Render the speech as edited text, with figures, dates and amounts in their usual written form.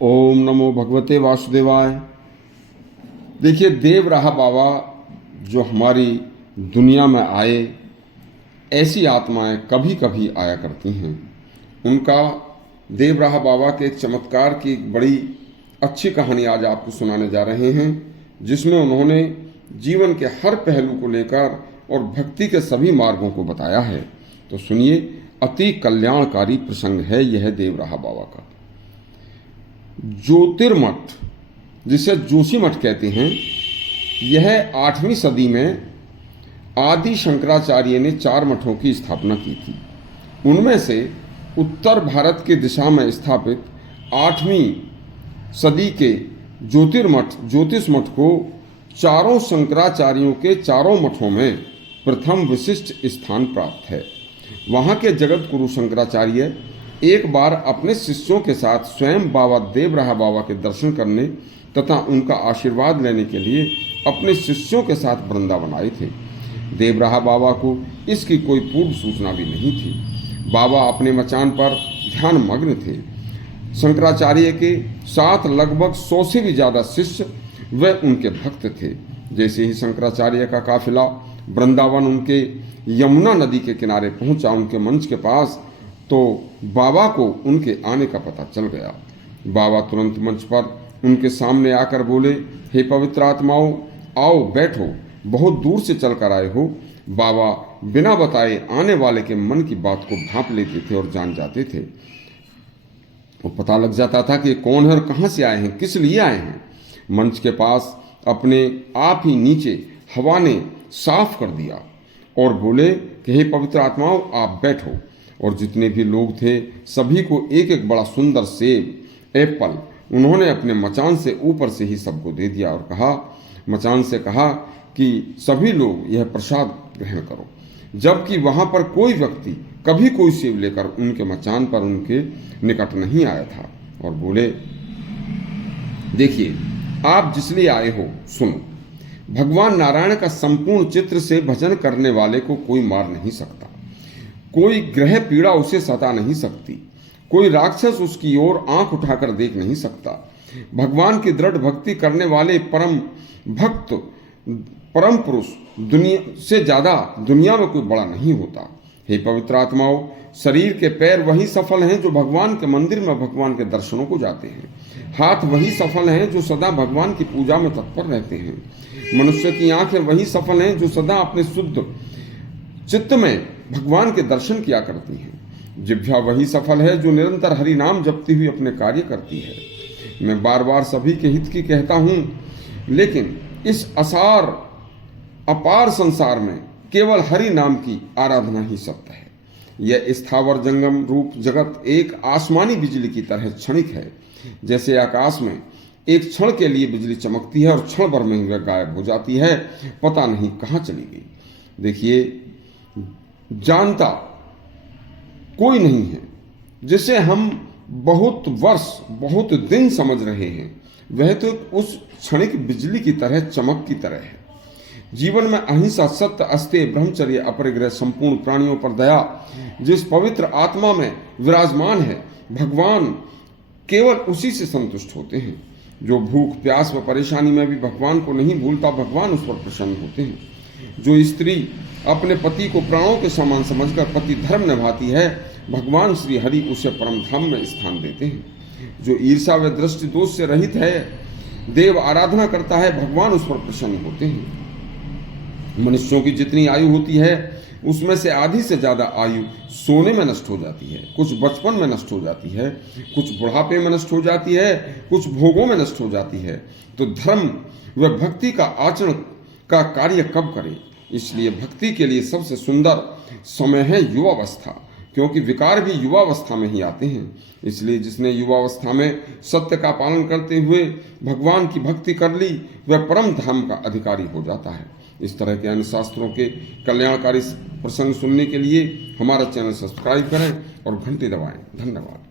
ओम नमो भगवते वासुदेवाय। देखिए, देवराहा बाबा जो हमारी दुनिया में आए, ऐसी आत्माएं कभी कभी आया करती हैं। उनका देवराहा बाबा के एक चमत्कार की एक बड़ी अच्छी कहानी आज आपको सुनाने जा रहे हैं, जिसमें उन्होंने जीवन के हर पहलू को लेकर और भक्ति के सभी मार्गों को बताया है। तो सुनिए, अति कल्याणकारी प्रसंग है यह देवराहा बाबा का। ज्योतिर्मठ, जिसे जोशी मठ कहते हैं, यह 8वीं सदी में आदि शंकराचार्य ने 4 मठों की स्थापना की थी। उनमें से उत्तर भारत की दिशा में स्थापित 8वीं सदी के ज्योतिर्मठ ज्योतिष मठ को चारों शंकराचार्यों के चारों मठों में प्रथम विशिष्ट स्थान प्राप्त है। वहाँ के जगत गुरु शंकराचार्य एक बार अपने शिष्यों के साथ स्वयं बाबा देवराहा बाबा के दर्शन करने तथा उनका आशीर्वाद लेने के लिए अपने शिष्यों के साथ वृंदावन आए थे। देवराहा बाबा को इसकी कोई पूर्व सूचना भी नहीं थी। बाबा अपने मचान पर ध्यान मग्न थे। शंकराचार्य के साथ लगभग 100 से भी ज़्यादा शिष्य व उनके भक्त थे। जैसे ही शंकराचार्य का काफिला वृंदावन उनके यमुना नदी के किनारे पहुंचा, उनके मंच के पास, तो बाबा को उनके आने का पता चल गया। बाबा तुरंत मंच पर उनके सामने आकर बोले, हे पवित्र आत्माओं, आओ बैठो, बहुत दूर से चलकर आए हो। बाबा बिना बताए आने वाले के मन की बात को भांप लेते थे और जान जाते थे। वो पता लग जाता था कि कौन है और कहाँ से आए हैं, किस लिए आए हैं। मंच के पास अपने आप ही नीचे हवा ने साफ कर दिया और बोले कि हे पवित्र आत्माओं, आप बैठो। और जितने भी लोग थे सभी को एक एक बड़ा सुंदर सेब, एप्पल उन्होंने अपने मचान से ऊपर से ही सबको दे दिया और कहा, मचान से कहा कि सभी लोग यह प्रसाद ग्रहण करो। जबकि वहाँ पर कोई व्यक्ति कभी कोई सेब लेकर उनके मचान पर उनके निकट नहीं आया था। और बोले, देखिए, आप जिसलिए आए हो सुनो। भगवान नारायण का संपूर्ण चित्र से भजन करने वाले को कोई मार नहीं सकता, कोई ग्रह पीड़ा उसे सता नहीं सकती, कोई राक्षस उसकी ओर आंख उठाकर देख नहीं सकता। भगवान की दृढ़ भक्ति करने वाले परम भक्त, परम पुरुष दुनिया से ज्यादा दुनिया में कोई बड़ा नहीं होता। हे पवित्र आत्माओं, शरीर के पैर वही सफल हैं जो भगवान के मंदिर में भगवान के दर्शनों को जाते हैं। हाथ वही सफल हैं जो सदा भगवान की पूजा में तत्पर रहते हैं। मनुष्य की आंखें वही सफल हैं जो सदा अपने शुद्ध चित्त में भगवान के दर्शन किया करती हैं। जिह्वा वही सफल है जो निरंतर हरि नाम जपती हुई अपने कार्य करती है। मैं बार बार सभी के हित की कहता हूँ, लेकिन इस अपार संसार में केवल हरि नाम की आराधना ही सत्य है। यह स्थावर जंगम रूप जगत एक आसमानी बिजली की तरह क्षणिक है। जैसे आकाश में एक क्षण के लिए बिजली चमकती है और क्षण भर में वह गायब हो जाती है, पता नहीं कहाँ चली गई। देखिए, जानता कोई नहीं है जिसे हम बहुत वर्ष बहुत दिन समझ रहे हैं, वह तो उस क्षणिक बिजली की तरह, चमक की तरह है। जीवन में अहिंसा, सत्य, अस्तेय, ब्रह्मचर्य, अपरिग्रह, संपूर्ण प्राणियों पर दया जिस पवित्र आत्मा में विराजमान है, भगवान केवल उसी से संतुष्ट होते हैं। जो भूख प्यास व परेशानी में भी भगवान को नहीं भूलता, भगवान उस पर प्रसन्न होते हैं। जो स्त्री अपने पति को प्राणों के समान समझकर पति धर्म निभाती है, भगवान श्री हरि उसे परम धाम में स्थान देते हैं। जो ईर्षा व दृष्टि दोष से रहित है, देव आराधना करता है, भगवान उस पर प्रसन्न होते हैं। मनुष्यों की जितनी आयु होती है उसमें से आधी से ज्यादा आयु सोने में नष्ट हो जाती है, कुछ बचपन में नष्ट हो जाती है, कुछ बुढ़ापे में नष्ट हो जाती है, कुछ भोगों में नष्ट हो जाती है। तो धर्म व भक्ति का आचरण का कार्य कब करें? इसलिए भक्ति के लिए सबसे सुंदर समय है युवावस्था, क्योंकि विकार भी युवावस्था में ही आते हैं। इसलिए जिसने युवावस्था में सत्य का पालन करते हुए भगवान की भक्ति कर ली, वह परम धाम का अधिकारी हो जाता है। इस तरह के अन्य शास्त्रों के कल्याणकारी प्रसंग सुनने के लिए हमारा चैनल सब्सक्राइब करें और घंटी दबाएं। धन्यवाद।